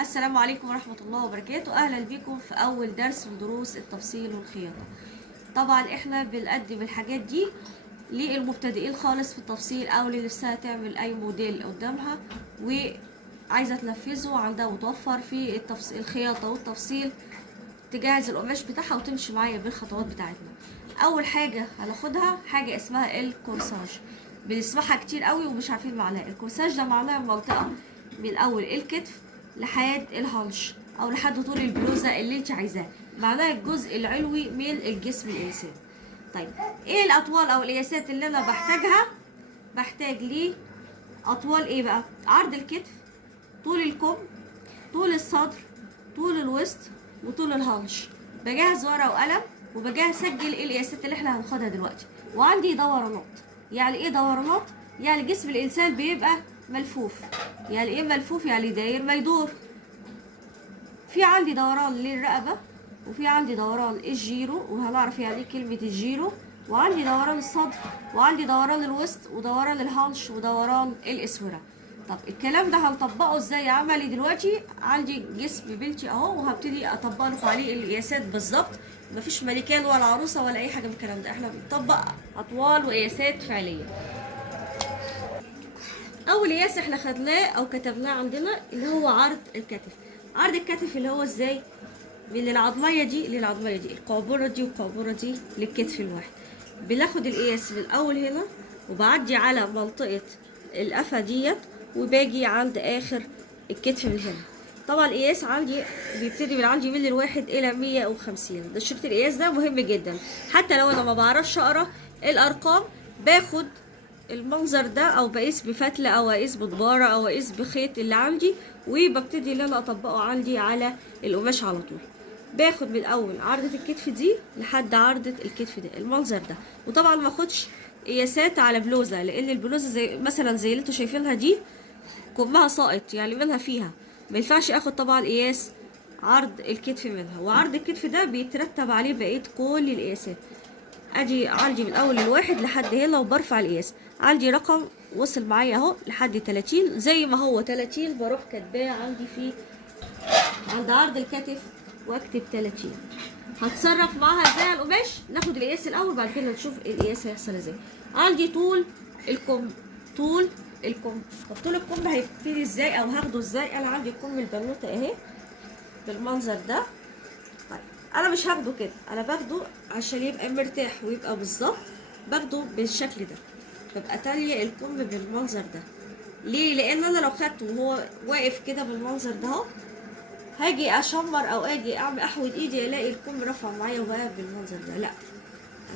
السلام عليكم ورحمة الله وبركاته. أهلا بكم في أول درس من دروس التفصيل والخياطة. طبعا احنا بنقدم الحاجات دي للمبتدئين خالص في التفصيل أو اللي نفسها تعمل أي موديل قدامها وعايزة تنفذه عندها متوفر في الخياطة والتفصيل، تجهز القماش بتاعها وتمشي معايا بالخطوات بتاعتنا. أول حاجة هناخدها حاجة اسمها الكورساج، بنسمعها كتير قوي ومش عارفين معناها. الكورساج ده معناه منطقة من أول الكتف لحد الهانش او لحد طول البلوزه اللي انت عايزاه، معناها الجزء العلوي من الجسم الانسان. طيب ايه الاطوال او القياسات اللي انا بحتاجها؟ بحتاج ليه اطوال ايه بقى؟ عرض الكتف، طول الكم، طول الصدر، طول الوسط، وطول الهانش. بجهز ورقه وقلم وبجهز اسجل القياسات اللي احنا هناخدها دلوقتي. وعندي دورانات. يعني ايه دورانات؟ يعني جسم الانسان بيبقى ملفوف. يعني ايه ملفوف؟ يعني داير ما يدور. في عندي دوران للرقبه، وفي عندي دوران الجيرو وهنعرف يعني ايه كلمه الجيرو، وعندي دوران الصدر، وعندي دوران الوسط، ودوران الهانش، ودوران الاسوره. طب الكلام ده هنطبقه ازاي عملي دلوقتي؟ عندي جسم بنتي اهو وهبتدي اطبق لكم عليه القياسات بالظبط. مفيش ملكان ولا عروسه ولا اي حاجه من الكلام ده، احنا بنطبق اطوال وقياسات فعليه. اول قياس احنا خدناه او كتبناه عندنا اللي هو عرض الكتف. عرض الكتف اللي هو ازاي؟ من العظميه دي للعظميه دي، القابوره دي والقابوره دي للكتف الواحد. بناخد القياس من الاول هنا وبعدي على منطقه القفا ديت وباجي عند اخر الكتف من هنا. طبعا القياس عندي بيبتدي من عندي من الواحد الى 150. ده شريط القياس ده مهم جدا، حتى لو انا ما بعرفش اقرا الارقام باخد المنظر ده او بقيس بفتله او اقيس بدباره او اقيس بخيط اللي عندي وببتدي ان انا اطبقه عندي على القماش على طول. باخد من اول عرضه الكتف دي لحد عرضه الكتف ده المنظر ده. وطبعا ما اخدش قياسات على بلوزه، لان البلوزه زي مثلا زي اللي انتوا شايفينها دي كمها ساقط يعني منها فيها، ما ينفعش اخد طبعا قياس عرض الكتف منها. وعرض الكتف ده بيترتب عليه بقيه كل القياسات. اجي عندي من اول الواحد لحد هنا وبرفع القياس، عندي رقم وصل معايا اهو لحد 30 زي ما هو 30 بروح كاتباه عندي في عند عرض الكتف واكتب 30. هتصرف معاها ازاي على القماش؟ ناخد القياس الاول بعد كده نشوف القياس هيحصل ازاي. عندي طول الكم، طول الكم. طب طول الكم هيبتدي ازاي او هاخده ازاي؟ انا عندي الكم البنوته اهي بالمنظر ده. طيب انا مش هاخده كده، انا باخده عشان يبقى مرتاح ويبقى بالظبط، باخده بالشكل ده. ببقى تالية الكم بالمنظر ده. ليه؟ لان انا لو خدته وهو واقف كده بالمنظر ده اهو هاجي اشمر او اجي اعمل احود ايدي الاقي الكم رفع معايا وبقى بالمنظر ده. لا،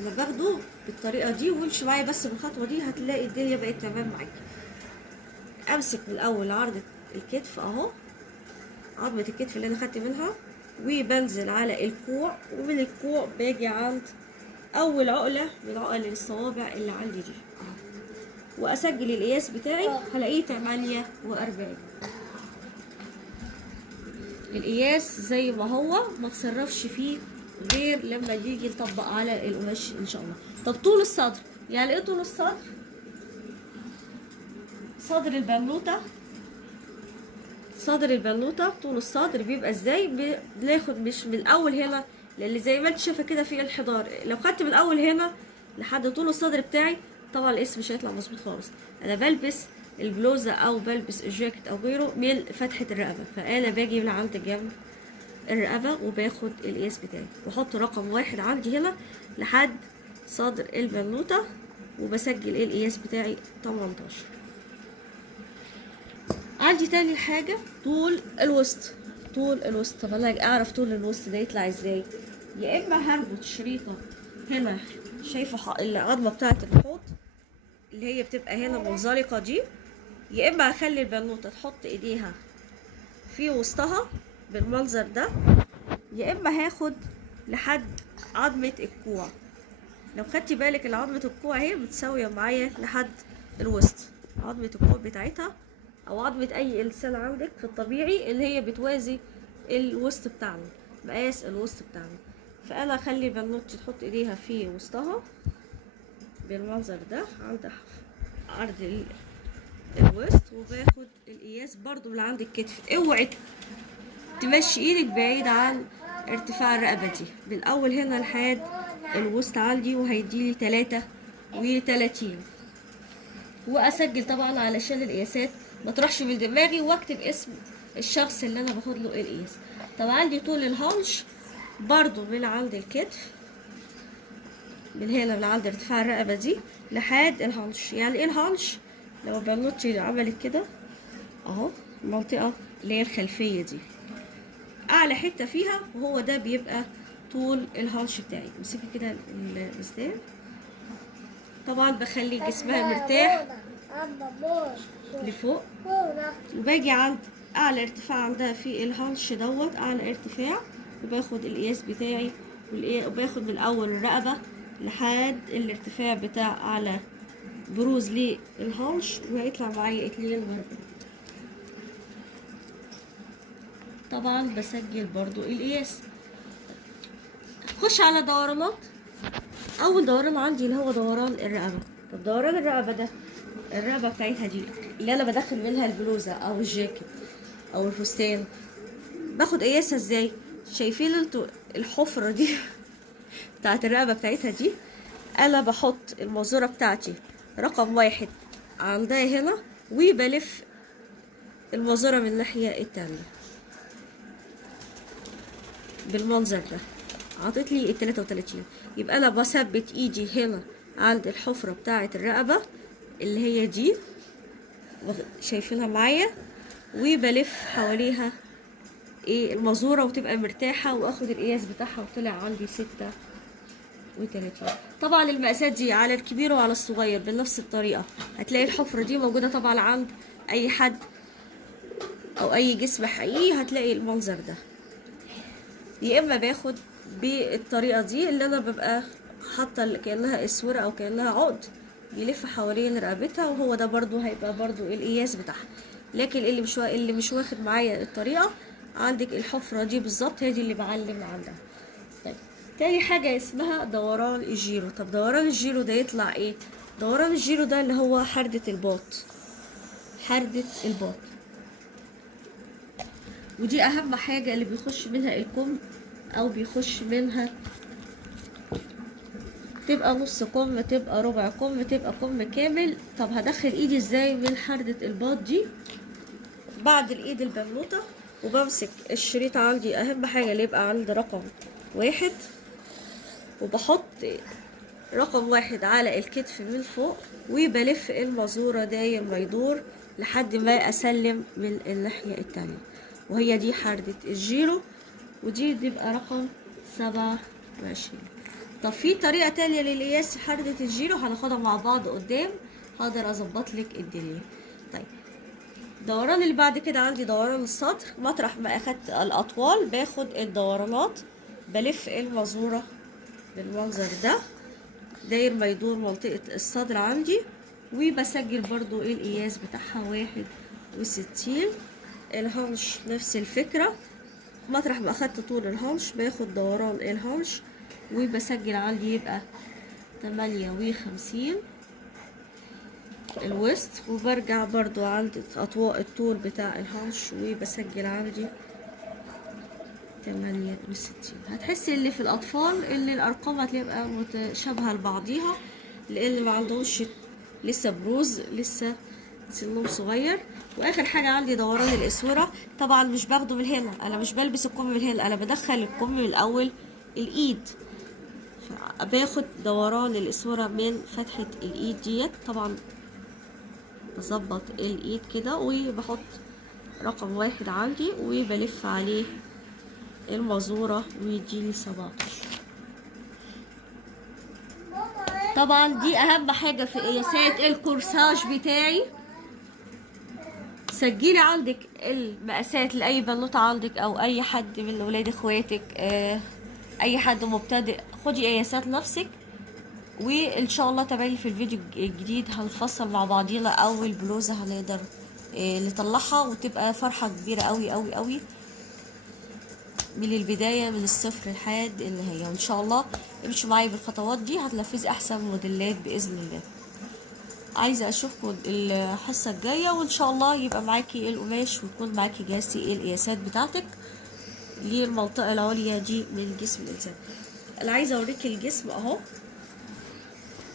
انا باخده بالطريقه دي وامشي معايا بس بالخطوه دي هتلاقي الدنيا بقت تمام معاكي. امسك من الاول عرض الكتف اهو، عظمه الكتف اللي انا خدت منها، وبنزل على الكوع، ومن الكوع باجي عند اول عقله من عقل الصوابع اللي عندي دي واسجل القياس بتاعي هلاقيه 48. القياس زي ما هو ما تصرفش فيه غير لما نيجي نطبق على القماش ان شاء الله. طب طول الصدر، يعني ايه طول الصدر؟ صدر البنوته، صدر البنوته طول الصدر بيبقى ازاي؟ بناخد مش من الاول هنا، لان زي ما انت شايفه كده في انحدار. لو خدت من الاول هنا لحد طول الصدر بتاعي طبعا القياس مش هيطلع مظبوط خالص. انا بلبس البلوزه او بلبس الجاكيت او غيره من فتحه الرقبه، فانا باجي من عند جنب الرقبه وباخد القياس بتاعي واحط رقم واحد عندي هنا لحد صدر البنوته وبسجل القياس بتاعي 18. عندي تاني حاجة طول الوسط. طول الوسط، طب انا اعرف طول الوسط ده يطلع ازاي؟ يا اما هربط شريطة هنا، شايفة العظمة بتاعة الحوض اللي هي بتبقى هنا منزلقة دي، يا اما هخلي البنوتة تحط ايديها في وسطها بالمنظر ده، يا اما هاخد لحد عظمة الكوع. لو خدتي بالك العظمة الكوع اهي متساوية معايا لحد الوسط، عظمة الكوع بتاعتها او عظمة اي انسان عندك في الطبيعي اللي هي بتوازي الوسط بتاعنا، مقاس الوسط بتاعنا. فانا اخلي بنوتي تحط ايديها في وسطها بالمنظر ده عند عرض الوسط، وباخد القياس برضو من عند الكتف. اوعي تمشي ايدك بعيد عن ارتفاع الرقبة دي من اول هنا لحد الوسط عندي، وهيديلي 33. واسجل طبعا علشان القياسات ما تروحش من دماغي، واكتب اسم الشخص اللي انا باخد له القياس. طب عندي طول الهانش برضو من عند الكتف، من هنا من عند ارتفاع الرقبة دي لحد الهانش. يعني ايه الهانش؟ لو بنوتي عملت كده اهو، المنطقة اللي هي الخلفية دي اعلى حتة فيها، وهو ده بيبقى طول الهانش بتاعي. امسكي كده الاسدان، طبعا بخلي جسمها مرتاح لفوق، وباجي عند اعلى ارتفاع عندها في الهانش دوت، اعلى ارتفاع، وباخد القياس بتاعي، وباخد من اول الرقبة لحد الارتفاع بتاع اعلى بروز للهانش، وهيطلع معايا 42. طبعا بسجل برضو القياس. خش على دورانات. اول دوران عندي اللي هو دوران الرقبة. طب دوران الرقبة ده، الرقبة بتاعتها دي اللي انا بدخل منها البلوزة او الجاكيت او الفستان، باخد قياسها ازاي؟ شايفين انتوا الحفرة دي بتاعت الرقبة بتاعتها دي؟ انا بحط المازورة بتاعتي رقم 1 عندها هنا، وبلف المازورة من الناحية التانية بالمنظر ده، عطيت لي 33. يبقى انا بثبت ايدي هنا عند الحفرة بتاعة الرقبة اللي هي دي، شايفينها معايا، وبلف حواليها ايه المازورة وتبقى مرتاحة، واخد القياس بتاعها، وطلع عندي 36. طبعا المقاسات دي على الكبير وعلى الصغير بنفس الطريقة. هتلاقي الحفرة دي موجودة طبعا عند اي حد او اي جسم حقيقي، هتلاقي المنظر ده. يا اما باخد بالطريقة دي اللي انا ببقى حاطة كأنها اسورة او كأنها عقد بيلف حوالين رقبتها، وهو ده برضو هيبقى برضو القياس بتاعها. لكن اللي مش واخد معايا الطريقة، عندك الحفرة دي بالظبط هي دي اللي بعلم عندها. طيب تاني حاجة اسمها دوران الجيرو. طب دوران الجيرو ده يطلع ايه؟ دوران الجيرو ده اللي هو حردة الباط، حردة الباط، ودي اهم حاجة اللي بيخش منها الكم او بيخش منها، تبقى نص كم، تبقى ربع كم، تبقى كم كامل. طب هدخل ايدي ازاي من حردة الباط دي؟ بعد الايد البنوطة، وبمسك الشريط عندي، اهم حاجة اللي يبقى عند رقم 1، وبحط رقم 1 على الكتف من فوق، وبلف المازورة داير ما يدور لحد ما اسلم من الناحية التانية، وهي دي حردة الجيرو، ودي تبقى رقم 27. طب في طريقة تانية للقياس حردة الجيرو هناخدها مع بعض قدام، هقدر اظبط لك الدنيا. طيب الدوران اللي بعد كده عندي دوران الصدر. مطرح ما اخدت الاطوال باخد الدورانات، بلف المازورة بالمنظر ده داير ما يدور منطقة الصدر عندي، وبسجل برضو القياس بتاعها 61. الهانش نفس الفكرة، مطرح ما اخدت طول الهانش باخد دوران الهانش، وبسجل عندي يبقى 58 الوسط، وبرجع برضو عند الطول بتاع الهانش وبسجل عندي 68. هتحسي اللي في الاطفال اللي الارقام هتبقى متشابهه لبعضيها، لان ما عندهمش لسه بروز، لسه سنهم صغير. واخر حاجه عندي دوران الاسوره. طبعا مش باخده من هنا، انا مش بلبس الكم من هنا، انا بدخل الكم من الاول الايد، باخد دوران الاسوره من فتحه الايد ديت. طبعا بظبط الايد كده، وبحط رقم 1 عندي، وبلف عليه المازورة ويجيلي 17. طبعا دي اهم حاجة في قياسات الكورساج بتاعي. سجلي عندك المقاسات لاي بنوتة عندك او اي حد من ولاد اخواتك، اي حد مبتدئ، خدي قياسات نفسك، وان شاء الله تابعي في الفيديو الجديد هنفصل مع بعضينا اول بلوزة هنقدر نطلعها، وتبقى فرحة كبيرة قوي قوي قوي من البداية، من الصفر لحد النهاية. وان شاء الله امشوا معايا بالخطوات دي هتنفذي احسن موديلات باذن الله. عايزة اشوفكم الحصة الجاية، وان شاء الله يبقى معاكي القماش ويكون معاكي جاهزة القياسات بتاعتك، للمنطقة العليا دي من جسم الإنسان. أنا عايزة أوريك الجسم أهو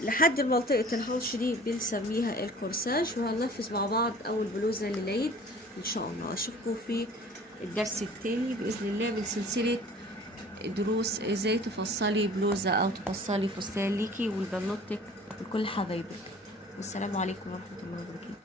لحد منطقة الحوش دي بنسميها الكورساج. وهننفذ مع بعض أول بلوزة للعيد إن شاء الله. أشوفكم في الدرس التاني بإذن الله من سلسلة دروس ازاي تفصلي بلوزة أو تفصلي فستان ليكي ولبنوتك ولكل حبايبك. والسلام عليكم ورحمة الله وبركاته.